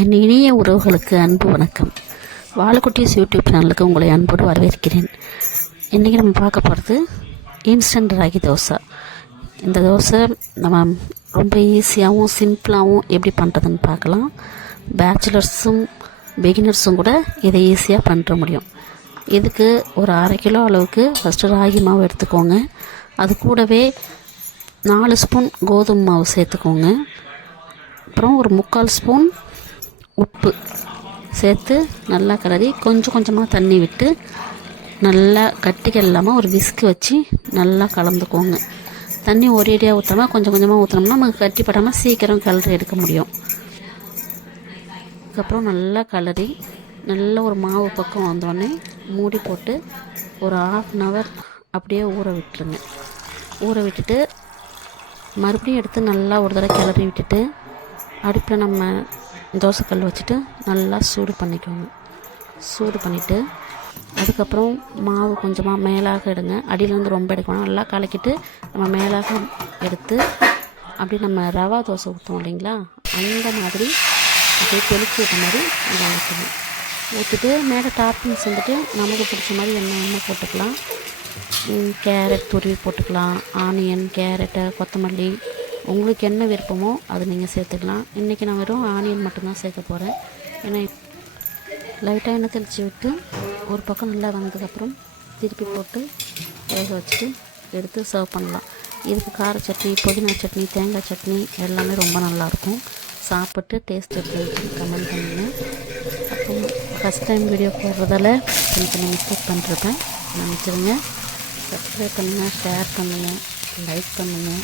என் இனிய உறவுகளுக்கு அன்பு வணக்கம். வாழைக்குட்டீஸ் யூடியூப் சேனலுக்கு உங்களை அன்போடு வரவேற்கிறேன். இன்றைக்கி நம்ம பார்க்க போகிறது இன்ஸ்டன்ட் ராகி தோசை. இந்த தோசை நம்ம ரொம்ப ஈஸியாகவும் சிம்பிளாகவும் எப்படி பண்ணுறதுன்னு பார்க்கலாம். பேச்சுலர்ஸும் பிகினர்ஸும் கூட இதை ஈஸியாக பண்ணுற முடியும். இதுக்கு ஒரு 1/2 கிலோ அளவுக்கு ஃபஸ்ட்டு ராகி மாவு எடுத்துக்கோங்க. அது கூடவே 4 ஸ்பூன் கோதுமை மாவு சேர்த்துக்கோங்க. அப்புறம் ஒரு 3/4 ஸ்பூன் உப்பு சேர்த்து நல்லா கிளறி கொஞ்சம் கொஞ்சமாக தண்ணி விட்டு நல்லா கட்டிகள் இல்லாமல் ஒரு விஸ்கு வச்சு நல்லா கலந்துக்கோங்க. தண்ணி ஒரேடியாக ஊற்றாமல் கொஞ்சம் கொஞ்சமாக ஊற்றினோம்னா நமக்கு கட்டிப்படாமல் சீக்கிரம் கிளறி எடுக்க முடியும். அதுக்கப்புறம் நல்லா கிளறி நல்ல ஒரு மாவு பக்கம் வந்தோடனே மூடி போட்டு ஒரு 1/2 hour அப்படியே ஊற விட்டுருங்க. ஊற விட்டுட்டு மறுபடியும் எடுத்து நல்லா ஒரு தடவை கிளறி விட்டுட்டு அடுப்பில் நம்ம தோசைக்கல் வச்சுட்டு நல்லா சூடு பண்ணிக்கோங்க. சூடு பண்ணிவிட்டு அதுக்கப்புறம் மாவு கொஞ்சமாக மேலாக எடுங்க. அடியிலேருந்து ரொம்ப எடுக்கணும். நல்லா கலக்கிட்டு நம்ம மேலாக எடுத்து அப்படி நம்ம ரவா தோசை ஊற்றுவோம் இல்லைங்களா, அந்த மாதிரி அப்படியே தெளிச்சு விட்ட மாதிரி அதை ஊற்றணும். ஊற்றிட்டு மேலே டாப்பிங்ஸ் வந்துட்டு நமக்கு பிடிச்ச மாதிரி எண்ணெய் போட்டுக்கலாம். கேரட் துருவி போட்டுக்கலாம். ஆனியன், கேரட்டு, கொத்தமல்லி உங்களுக்கு என்ன விருப்பமோ அதை நீங்கள் சேர்த்துக்கலாம். இன்றைக்கி நான் வெறும் ஆனியன் மட்டும்தான் சேர்க்க போகிறேன். ஏன்னா லைட்டாக எண்ணெய் தெளித்து விட்டு ஒரு பக்கம் நல்லா வந்ததுக்கப்புறம் திருப்பி போட்டு வேக வச்சுட்டு எடுத்து சர்வ் பண்ணலாம். இதுக்கு கார சட்னி, புதினா சட்னி, தேங்காய் சட்னி எல்லாமே ரொம்ப நல்லாயிருக்கும். சாப்பிட்டு டேஸ்ட் எப்படி இருக்குன்னு கமெண்ட் பண்ணுங்கள். அப்புறம் ஃபஸ்ட் டைம் வீடியோ போடுறதால கொஞ்சம் மிஸ்டேக் பண்ணிருப்பேன், நினச்சிருங்க. சப்ஸ்கிரைப் பண்ணுங்கள், ஷேர் பண்ணுங்கள், லைக் பண்ணுங்கள்.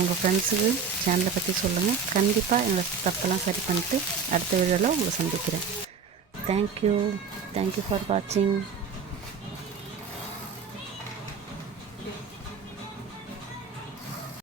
உங்கள் ஃப்ரெண்ட்ஸுக்கு சேனலை பற்றி சொல்லுங்கள். கண்டிப்பாக என்னோடய தப்பெல்லாம் சரி பண்ணிட்டு அடுத்த வீடியோவில் உங்களை சந்திக்கிறேன். தேங்க்யூ ஃபார் வாட்சிங்.